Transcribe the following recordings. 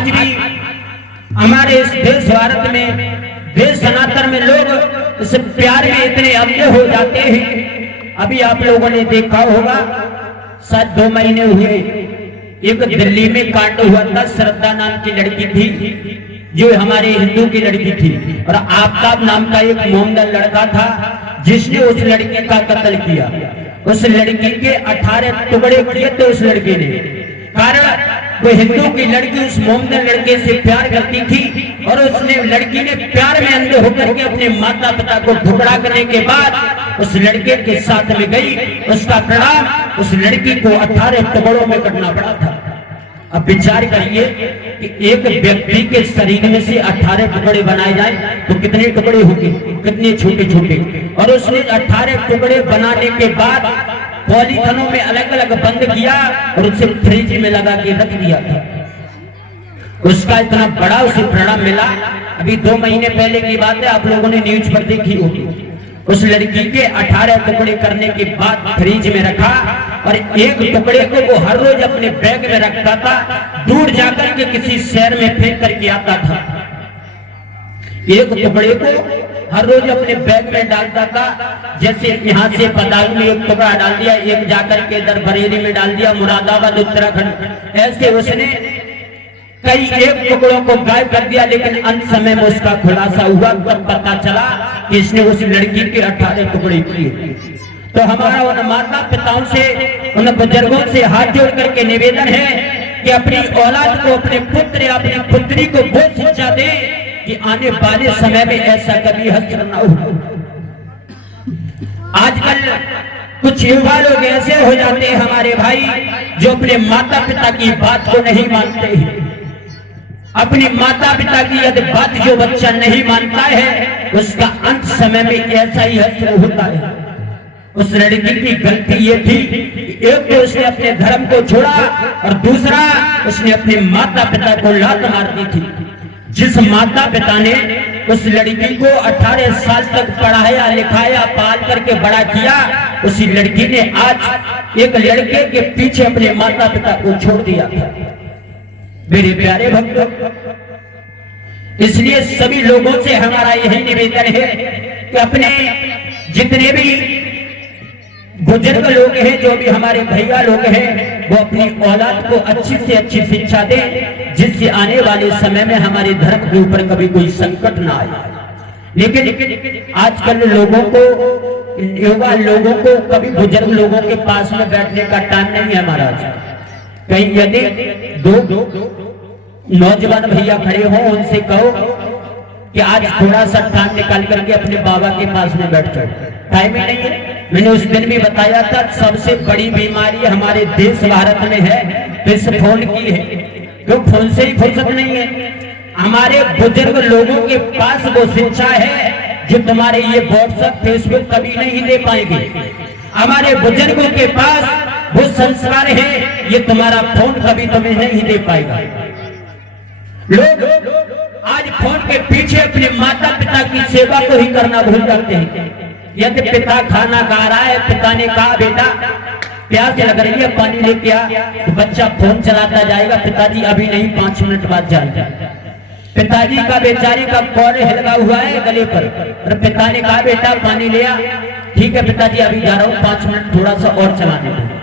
आज भी हमारे इस देश भारत में, देश सनातन में लोग इस प्यार में इतने अंधे हो जाते हैं। अभी आप लोगों ने देखा होगा, शायद 2 महीने हुए, एक दिल्ली में कांड हुआ था। श्रद्धा नाम की लड़की थी, जो हमारे हिंदू की लड़की थी, और आफ्ताब नाम का एक मोमडन लड़का था जिसने उस लड़की का कत्ल किया। उस लड़की के 18 टुकड़े किए थे उस लड़के ने। कारण वो हिंदू की लड़की उस मोमडन लड़के से प्यार करती थी, और उसने लड़की ने प्यार में अंधे होकर के अपने माता पिता को ठुकरा करने के बाद उस लड़के के साथ में गई। उसका परिणाम उस लड़की को 18 टुकड़ों में कटना पड़ा था। अब विचार करिए कि एक व्यक्ति के शरीर में से 18 टुकड़े बनाए जाए तो कितने टुकड़े होंगे, कितने छोटे छोटे। और उसने 18 टुकड़े बनाने के बाद पॉलीथनों में अलग अलग बंद किया और उसे फ्रिज में लगा के रख दिया था। उसका इतना बड़ा उसे परिणाम मिला। अभी 2 महीने पहले की बात है, आप लोगों ने न्यूज पर देखी होगी। उस लड़की के 18 टुकड़े करने के बाद फ्रिज में रखा, और एक टुकड़े को वो हर रोज अपने बैग में रखता था, दूर जाकर के किसी शहर में फेंक करके आता था। एक टुकड़े को हर रोज अपने बैग में डालता था। जैसे यहाँ से पदालू में एक टुकड़ा डाल दिया, एक जाकर के इधर बरेली में डाल दिया, मुरादाबाद उत्तराखंड, ऐसे उसने कई एक टुकड़ों को गायब कर दिया। लेकिन अंत समय में उसका खुलासा हुआ, तब पता चला कि इसने उस लड़की के 18 टुकड़े किए। तो हमारा उन माता पिताओं से, उन बुजुर्गों से हाथ जोड़ करके निवेदन है कि अपनी औलाद को, अपने पुत्र या अपनी पुत्री को वो शिक्षा दे कि आने वाले समय में ऐसा कभी हश्र न हो। आजकल कुछ युवा लोग ऐसे हो जाते हैं हमारे भाई, जो अपने माता पिता की बात को नहीं मानते हैं। अपनी माता पिता की यदि बात जो बच्चा नहीं मानता है, उसका अंत समय में ऐसा ही हश्र होता है। उस लड़की की गलती ये थी, एक तो उसने अपने धर्म को छोड़ा, और दूसरा उसने अपने माता पिता को लात मार दी थी। जिस माता पिता ने उस लड़की को 18 साल तक पढ़ाया लिखाया, पाल करके बड़ा किया, उसी लड़की ने आज एक लड़के के पीछे अपने माता पिता को छोड़ दिया था। मेरे प्यारे भक्तों, इसलिए सभी लोगों से हमारा यही निवेदन है कि अपने जितने भी बुजुर्ग लोग हैं, जो भी हमारे भैया लोग हैं, वो अपनी औलाद को अच्छी से अच्छी शिक्षा दें, जिससे आने वाले समय में हमारे धर्म के ऊपर कभी कोई संकट ना आए। लेकिन आजकल लोगों को, युवा लोगों को, कभी बुजुर्ग लोगों के पास में बैठने का टाइम नहीं है महाराज। कहीं यदि 2 नौजवान भैया खड़े हों, उनसे कहो कि आज थोड़ा सा टाइम निकाल करके अपने बाबा के पास में बैठ जाओ, टाइम ही नहीं है। मैंने उस दिन भी बताया था, सबसे बड़ी बीमारी हमारे देश भारत में है तो इस फोन की है, क्यों फोन से ही फुर्सत नहीं है। हमारे बुजुर्ग लोगों के पास वो शिक्षा है जो तुम्हारे ये व्हाट्सएप फेसबुक कभी नहीं दे पाएंगे। हमारे बुजुर्गों के पास वो संस्कार है, ये तुम्हारा फोन कभी तुम्हें नहीं दे पाएगा। लोग आज फोन के पीछे अपने माता पिता की सेवा को ही करना भूल जाते हैं। यदि पिता खाना खा रहा है, पिता ने कहा बेटा प्यास लग रही है, पानी लेके आ, तो बच्चा फोन चलाता जाएगा, पिताजी अभी नहीं 5 मिनट बाद जाएगा। पिताजी का बेचारे का कॉल हिलगा हुआ है गले पर, और पिता ने कहा बेटा पानी ले आ, ठीक है पिताजी अभी जा रहा हूँ, 5 मिनट थोड़ा सा और चलाने दो।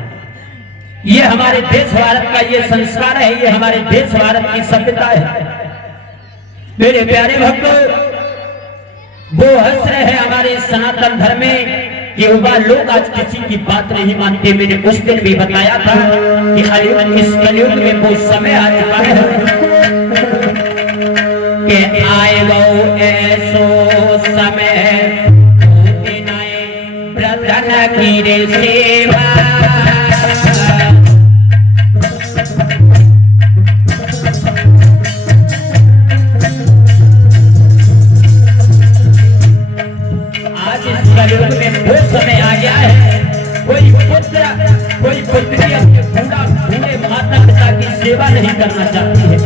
ये हमारे देश भारत का ये संस्कार है, ये हमारे देश भारत की सभ्यता है। मेरे प्यारे भक्तों, वो हश्र है हमारे सनातन धर्म में कि युवा लोग आज किसी की बात नहीं मानते। मैंने उस दिन भी बताया था कि इस कलयुग में वो समय आ चुका है कि आए वो ऐसो समय ब्रदन की रे सेवा। कलयुग में वो समय आ गया है, कोई पुत्र कोई पुत्री अपने बूढ़े माता पिता की सेवा नहीं करना चाहती है।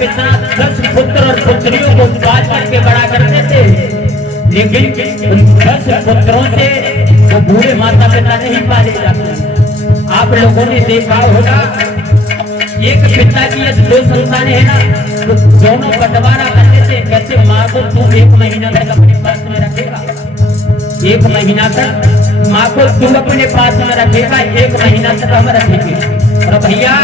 पिता 10 पुत्र और पुत्रियों को पाल करके बड़ा करते थे, लेकिन उन 10 पुत्रों से वो बूढ़े माता पिता नहीं पाले जाते। आप लोगों ने देखा होगा, एक पिता की यदि 2 संतानें हैं ना, तो दोनों बंटवारा करते थे। कैसे? माँ को तू 1 महीना तक अपने पास में रखेगा, 1 महीना तक माँ को तू अपने पास में रखेगा, 1 महीना तक हम रखेंगे। और भैया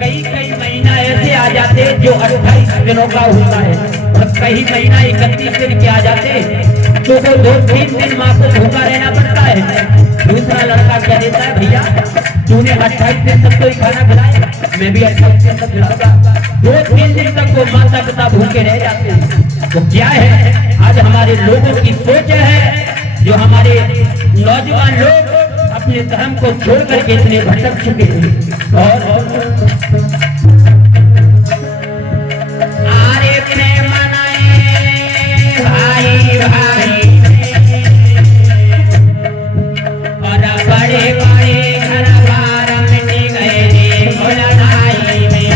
कई महीना ऐसे आ जाते जो 28 दिनों का होता है, और कई महीना 31 दिन के आ जाते, तो वो 2-3 दिन माँ को भूखा रहना पड़ता है। दूसरा लड़का क्या देता है, भैया तूने 28 दिन तक तो खाना खिलाया, मैं भी 28 दिन तक खिलाऊंगा। 2-3 दिन तक वो माता पिता भूखे रह जाते हैं। तो क्या है, आज हमारे लोगों की सोच है, जो हमारे नौजवान लोग अपने धर्म को छोड़ करके इतने भटक चुके हैं। और आरे प्रेम मनाए भाई भाई, और बड़े बड़े घर बार मिट गए रे भोलानाई में,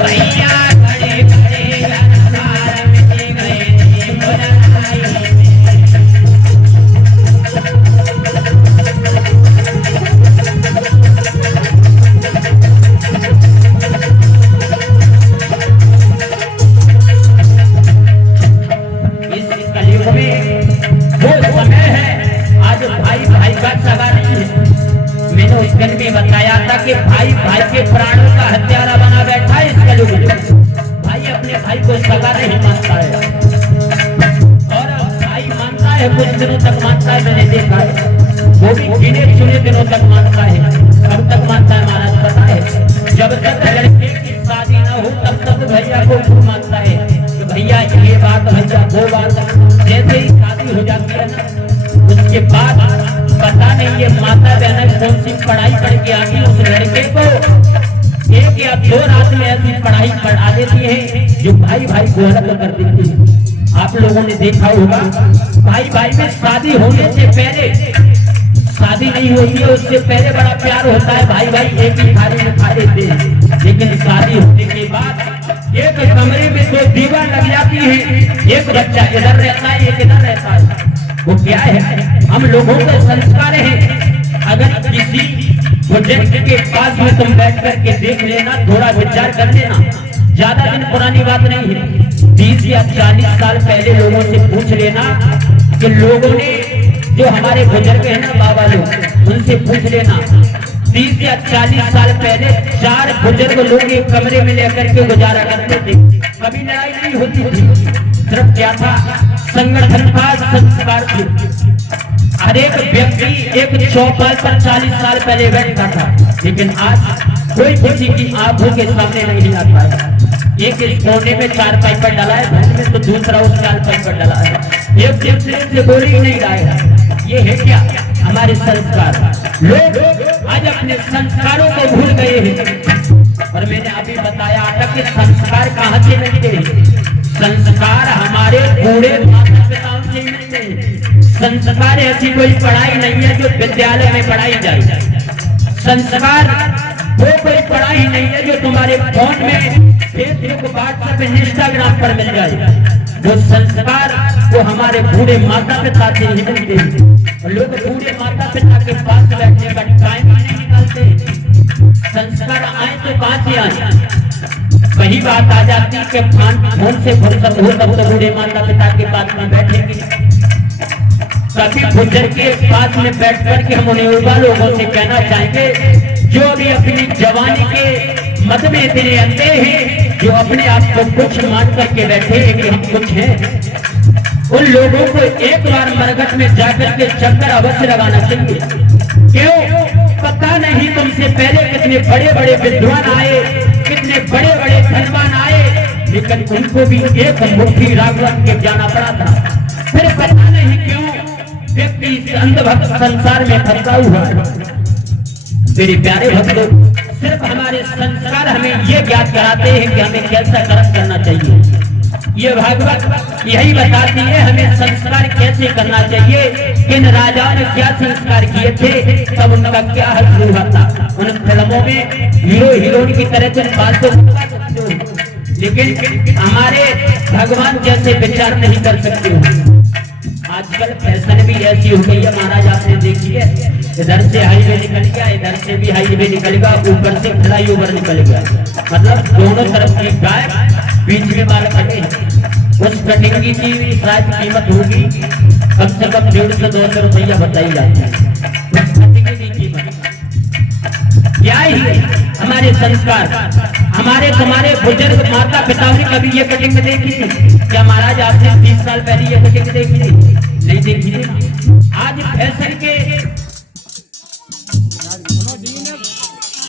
भैया बड़े बड़े घर बार मिट गए रे भोलानाई में। बताया था कि भाई भाई के प्राणों का हत्यारा बना बैठा है इस कलयुग में। भाई अपने भाई को सगा नहीं मानता है, और भाई मानता है कुछ दिनों तक मानता है, मैंने देखा है, वो भी गिने चुने दिनों तक मानता है। कब तक मानता है महाराज पता है? जब तक लड़के की शादी न हो तब तक भैया को खूब मानता है कि भैया ये बात, भैया वो बात। जैसे ही शादी हो जाती है ना, उसके बाद पता नहीं ये माता बहन कौन सी पढ़ाई करके आती है, उस लड़के को 1 या 2 रात में ऐसी पढ़ाई पढ़ा देती है जो भाई भाई को अलग कर देती है। आप लोगों ने देखा होगा, भाई भाई में शादी होने से पहले, शादी नहीं होती है उससे पहले बड़ा प्यार होता है, भाई भाई एक ही थाली में खा लेते हैं। लेकिन शादी होने के बाद एक कमरे में 2 दीवार लग जाती है, एक बच्चा इधर रहता है, एक इधर रहता है। वो क्या है? हम लोगों के संस्कार है। अगर किसी बुजुर्ग के पास में तुम बैठ करके देख लेना, थोड़ा विचार कर लेना, ज्यादा दिन पुरानी बात नहीं है, 30 या 40 साल पहले लोगों से पूछ लेना कि लोगों ने, जो हमारे बुजुर्ग हैं ना बाबा लोग, उनसे पूछ लेना 30 या 40 साल पहले 4 बुजुर्ग लोग एक कमरे में लेकर के गुजारा करते थे, कभी लड़ाई नहीं होती थी। सिर्फ क्या था? संगठन था, संस्कार थे। हर एक व्यक्ति एक चौपाल पर 40 साल पहले बैठता था, लेकिन आज कोई किसी की आंखों के सामने नहीं आता है। एक इस कोने में 4 पाई पर डला है, में तो दूसरा उस 4 पाई पर डला है, एक दूसरे से बोल ही नहीं रहा है। ये है क्या? हमारे संस्कार। लोग आज अपने संस्कारों को भूल गए हैं। और मैंने अभी बताया था कि संस्कार कहाँ से मिलते हैं? संस्कार हमारे बूढ़े माता पिताओं से मिलते हैं। संस्कार ऐसी कोई पढ़ाई नहीं है जो विद्यालय में पढ़ाई जाए। संस्कार वो कोई पढ़ाई नहीं है जो तुम्हारे फोन में फेसबुक, व्हाट्सएप, इंस्टाग्राम पर मिल जाए। वो संस्कार वो हमारे बूढ़े माता पिता से ही मिलते हैं। लोग बूढ़े माता पिता के पास बैठने का टाइम नहीं निकालते। संस्कार आए तो कहाँ से आए? वही बात आ जाती है कि फोन से फुर्सत हो तब तो बूढ़े माता पिता के पास में बैठेंगे। कभी बुजुर्ग के पास में बैठ करके हम उन्हें युवा लोगों से कहना चाहेंगे जो अभी अपनी जवानी के मत में इतने अंधे हैं, जो अपने आप को कुछ मान करके बैठे हैं कि हम कुछ हैं, उन लोगों को एक बार मरघट में जाकर के चक्कर अवश्य लगाना चाहिए। क्यों? पता नहीं तुमसे पहले कितने बड़े बड़े विद्वान आए, कितने बड़े बड़े धनवान आए, लेकिन उनको भी एक मुट्ठी राग के जाना पड़ा था। फिर पता नहीं क्यों व्यक्ति इस अंधभक्त संसार में फंसा हुआ है। मेरे प्यारे भक्तों, सिर्फ हमारे संस्कार हमें ये ज्ञात कराते हैं कि हमें कैसा कर्म करना चाहिए। ये भागवत यही बताती है हमें संस्कार कैसे करना चाहिए। किन राजाओं ने क्या संस्कार किए थे, तब उनका क्या हल हुआ था। उन फिल्मों में हीरो हीरोइन की तरह तुम बातों, लेकिन हमारे भगवान जैसे विचार नहीं कर सकते हो। आजकल फैशन भी ऐसी हो गई है महाराज, आपने देखी है, इधर से हाईवे निकल गया, इधर से भी हाईवे निकल गया, ऊपर से फ्लाईओवर निकल गया, मतलब दोनों तरफ की गाय, बीच में बाल कटे। उस कटिंग की शायद कीमत होगी कम से कम 150-200 रुपया बताई जाती है। उस कटिंग की कीमत क्या ही हमारे संस्कार, हमारे तुम्हारे बुजुर्ग माता पिता ने कभी ये कटिंग देखी थी क्या महाराज? आपने 30 साल पहले ये कटिंग देखी थी? नहीं देखी थी। आज फैशन के